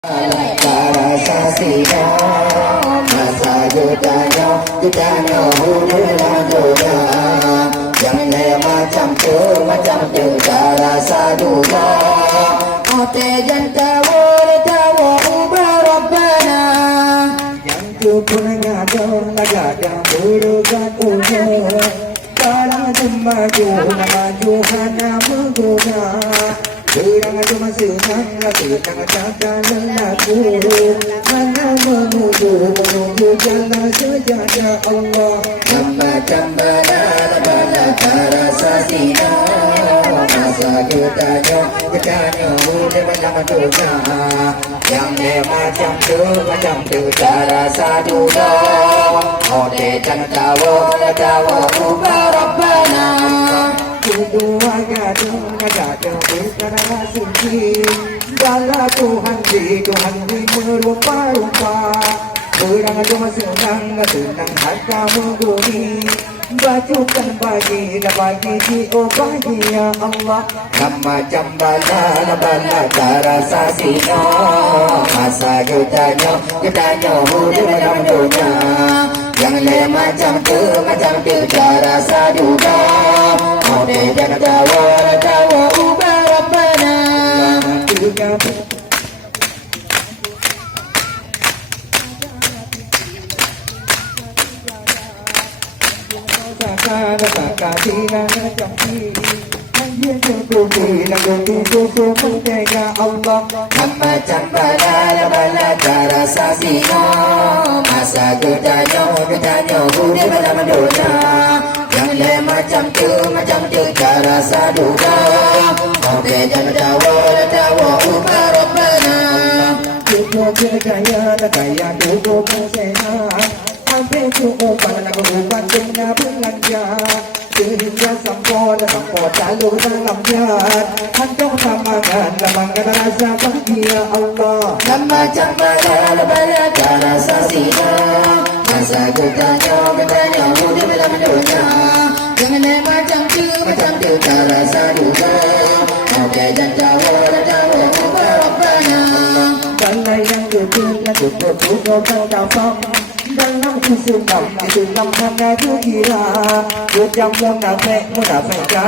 Para sasino masa jutanya hubungan jodoh yang macam tu cara saduga ote janta tawo ubarabbana yang tu pun ngada burukan para maju hana mugoda Kurang cuma senang cakap lelaku Mana menuju jalan sejadah Allah Tambah bala cara sasina Masa jutanya Udah macam dosa Yang macam tu cara saduga Ode dan tawa ubarabbana Dua gadung berkara suci Bala Tuhan di merupa-rupa Berang cuma senang harta mengguni Bajukan bagi bahagia Allah Macam bala cara sasino Masa jutanya Udah dunia Yang macam tu cara saduga Ode dan tawa ubarabbana Macam bala cara sasino Masa jutanya Udah mendosa Yang macam tu cara saduga Oke dan tawa ubarabbana Cukup kaya cukup sehat Sampai cukup pada berubah dengan belanja Sehingga sampo selalu dalam jad Hantung samakan rasa bahagia Allah Macam bala cara sasina Masa jutanya Udah mendosa Jangan macam tu cara saduga Oke dan tawa ubarabbana Balai yang cukup kau dalam Islam hanya kira Bukan munafik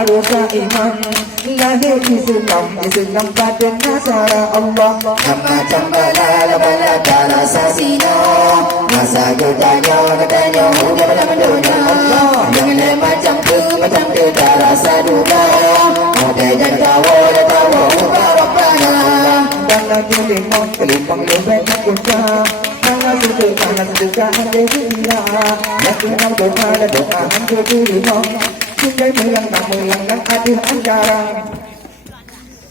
dosa iman Lahir Islam pada nasara Allah Macam bala cara sasino Masa jutanya Udah mendosa Jangan macam tu cara saduga Oke dan tawa ubarabbana Dan lagi kelipang lebih kuda Karena suka hati dia Yang doa hanya diri Sehingga melang dan adil antara